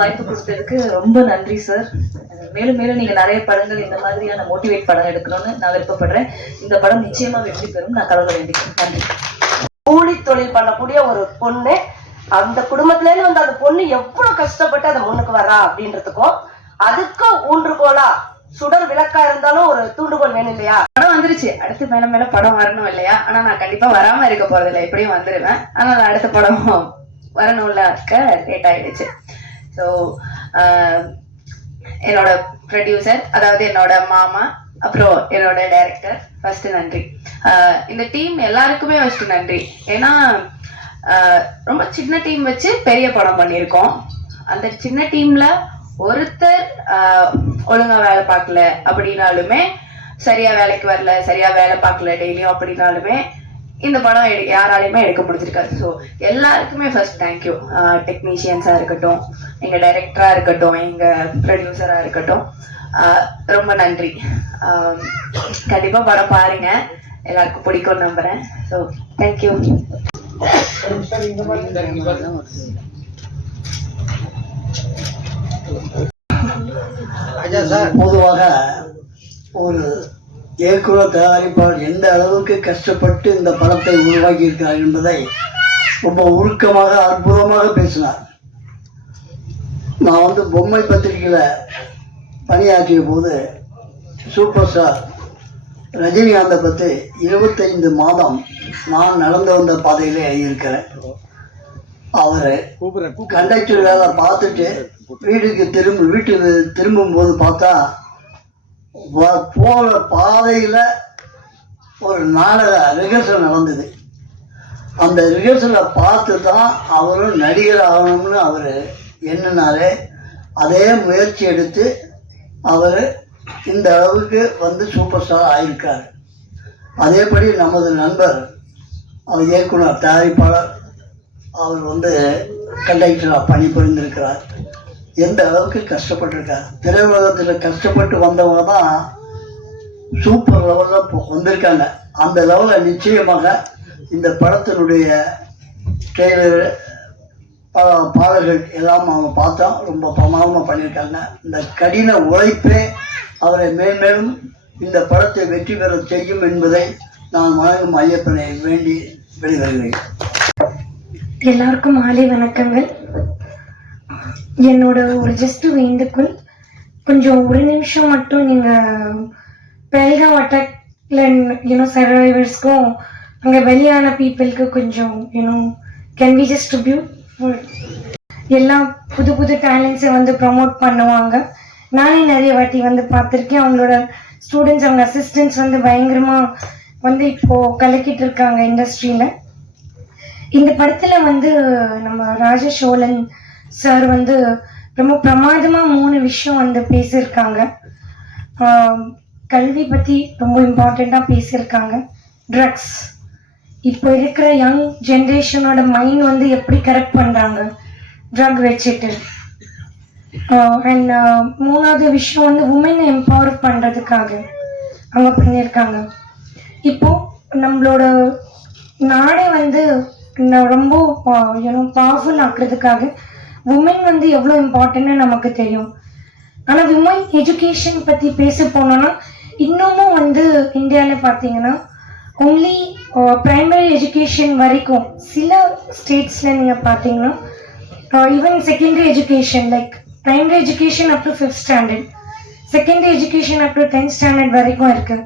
வாய்ப்பு கொடுத்ததுக்கு ரொம்ப நன்றி சார். மேலும் மேலும் நீங்க நிறைய படங்கள் இந்த மாதிரியான மோட்டிவேட் படம் எடுக்கணும்னு நான் விருப்பப்படுறேன். இந்த படம் நிச்சயமா வெற்றி பெறும் நான் கடவுளை வேண்டிக்கிறேன். நன்றி. கூலி தொழில் பண்ணக்கூடிய ஒரு பொண்ணு, அந்த குடும்பத்துல இருந்து வந்து அந்த பொண்ணு எவ்வளவு கஷ்டப்பட்டு அதை முன்னுக்கு வர்றா அப்படின்றதுக்கும் அதுக்கும் ஊன்றுகோலா சுடர் விளக்கா இருந்தாலும் ஒரு தூண்டுகோல் வேணும் இல்லையா? படம் வந்துருச்சு, அடுத்து மேல மேல படம் வரணும் இல்லையா? ஆனா நான் கண்டிப்பா வராம இருக்க போறது இல்லை, எப்படியும் வந்துருவேன். ஆனா அடுத்த படம் வரணும்ல லேட் ஆயிடுச்சு. ஸோ என்னோட ப்ரொடியூசர், அதாவது என்னோட மாமா, அப்புறம் என்னோட டைரக்டர், ஃபர்ஸ்ட் நன்றி. இந்த டீம் எல்லாருக்குமே ஃபர்ஸ்ட் நன்றி. ஏன்னா ரொம்ப சின்ன டீம் வச்சு பெரிய படம் பண்ணியிருக்கோம். அந்த சின்ன டீம்ல ஒருத்தர் ஒழுங்கா வேலை பார்க்கல அப்படின்னாலுமே, சரியா வேலைக்கு வரல, சரியா வேலை பார்க்கல டெய்லியும் அப்படின்னாலுமே இந்த படம் யாராலையுமே எடுக்க முடிஞ்சிருக்காது. ஸோ எல்லாருக்குமே ஃபர்ஸ்ட் தேங்க்யூ. டெக்னீஷியன்ஸா இருக்கட்டும், எங்க டைரக்டரா இருக்கட்டும், எங்க ப்ரொடியூசரா இருக்கட்டும், ரொம்ப நன்றி. கண்டிப்பா படம் பாருங்க, எல்லாருக்கும் பிடிக்கும் நம்புறேன். So thank you. பொதுவாக ஒரு இயக்குனர் தயாரிப்பாளர் எந்த அளவுக்கு கஷ்டப்பட்டு இந்த படத்தை உருவாக்கி இருக்கிறார் என்பதை ரொம்ப உருக்கமாக அற்புதமாக பேசினார். நான் பொம்மை பத்திரிகையில் பணியாற்றிய போது சூப்பர் ஸ்டார் ரஜினிகாந்தை பற்றி 25 மாதம் நான் நடந்து வந்த பாதையிலே எழுதியிருக்கிறேன். அவர் கண்டக்டர் வேலை பார்த்துட்டு வீட்டுக்கு திரும்பும்போது பார்த்தா போகிற பாதையில் ஒரு நாடக ரிஹர்சல் நடந்தது. அந்த ரிஹர்சலை பார்த்து தான் அவரும் நடிகர் ஆகணும்னு அவர் எண்ணினாரு. அதே முயற்சி எடுத்து அவர் இந்த அளவுக்கு சூப்பர் ஸ்டார் ஆகியிருக்கார். அதேபடி நமது நண்பர், அவர் இயக்குனர் தயாரிப்பாளர், அவர் கண்டக்டராக பணிபுரிந்திருக்கிறார். எந்த அளவுக்கு கஷ்டப்பட்டிருக்கார். திரையுலகத்தில் கஷ்டப்பட்டு வந்தவங்க தான் சூப்பர் லெவலில் வந்திருக்காங்க. அந்த லெவலில் நிச்சயமாக இந்த படத்தினுடைய ட்ரெய்லர், பாடல்கள் எல்லாம் அவங்க பார்த்தா ரொம்ப பிரமாதமாக பண்ணியிருக்காங்க. இந்த கடின உழைப்பே அவரை மேன்மேலும் இந்த படத்தை வெற்றி பெற செய்யும் என்பதை நான் வணங்கும் ஐயப்பனை வேண்டி வெளிவருகிறேன். எல்லாருக்கும் மாலை வணக்கங்கள். என்னோட ஒரு ஜஸ்ட் வேண்டுகோள், கொஞ்சம் ஒரு நிமிஷம் மட்டும் நீங்கள் பெல்காம் அட்டாக்ல சர்வைவர்ஸ்க்கும் அங்கே வெளியான பீப்புளுக்கு கொஞ்சம் கேன் வி ஜஸ்ட் ட்ரிபியூட் எல்லா புது புது டேலண்ட்ஸை ப்ரமோட் பண்ணுவாங்க. நானே நிறைய வாட்டி பார்த்துருக்கேன். அவங்களோட ஸ்டூடெண்ட்ஸ், அவங்க அசிஸ்டன்ட்ஸ் பயங்கரமாக இப்போது கலக்கிட்டு இருக்காங்க இண்டஸ்ட்ரியில். இந்த படத்தில் நம்ம ராஜசோழன் சார் ரொம்ப பிரமாதமாக 3 விஷயம் பேசியிருக்காங்க. கல்வி பற்றி ரொம்ப இம்பார்ட்டண்ட்டாக பேசியிருக்காங்க. ட்ரக்ஸ், இப்போ இருக்கிற யங் ஜென்ரேஷனோட மைண்ட் எப்படி கரெக்ட் பண்ணுறாங்க ட்ரக் வச்சுட்டு. அண்ட் 3வது விஷயம் உமனை எம்பவர் பண்ணுறதுக்காக அவங்க பண்ணியிருக்காங்க. இப்போது நம்மளோட நாடே ரொம்ப பவர்ஃபுல் ஆக்குறதுக்காக உமன் எவ்வளோ இம்பார்ட்டன்ட்னு நமக்கு தெரியும். ஆனால் விமன் எஜுகேஷன் பற்றி பேச போனோன்னா இன்னமும் இந்தியாவில் பார்த்தீங்கன்னா ஒன்லி ப்ரைமரி எஜுகேஷன் வரைக்கும் சில ஸ்டேட்ஸில் நீங்கள் பார்த்தீங்கன்னா even secondary education like primary education up to 5th standard, secondary education up to 10th standard வரைக்கும் இருக்குது.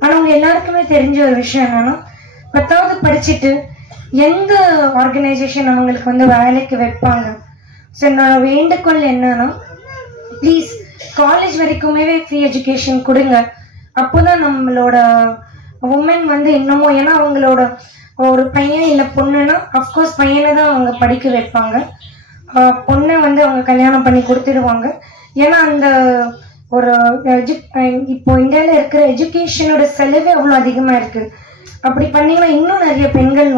ஆனால் அவங்க எல்லாருக்குமே தெரிஞ்ச ஒரு விஷயம் என்னென்னா 10வது படிச்சுட்டு எந்த ஆர்கனைசேஷன் அவங்களுக்கு வேலைக்கு வைப்பாங்க. ஸோ என்னோட வேண்டுகோள் என்னன்னா, ப்ளீஸ் காலேஜ் வரைக்குமே ஃப்ரீ எஜுகேஷன் கொடுங்க. அப்போ தான் நம்மளோட உமன் இன்னமும், ஏன்னா அவங்களோட ஒரு பையன் இல்லை பொண்ணுன்னா அஃப்கோர்ஸ் பையனை தான் அவங்க படிக்க வைப்பாங்க, பொண்ணை அவங்க கல்யாணம் பண்ணி கொடுத்துடுவாங்க. ஏன்னா அந்த ஒரு இப்போ இந்தியாவில் இருக்கிற எஜுகேஷனோட செலவே அவ்வளோ அதிகமாக இருக்குது. அப்படி பண்ணிங்கன்னா இன்னும் நிறைய பெண்கள்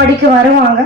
படிக்க வருவாங்க.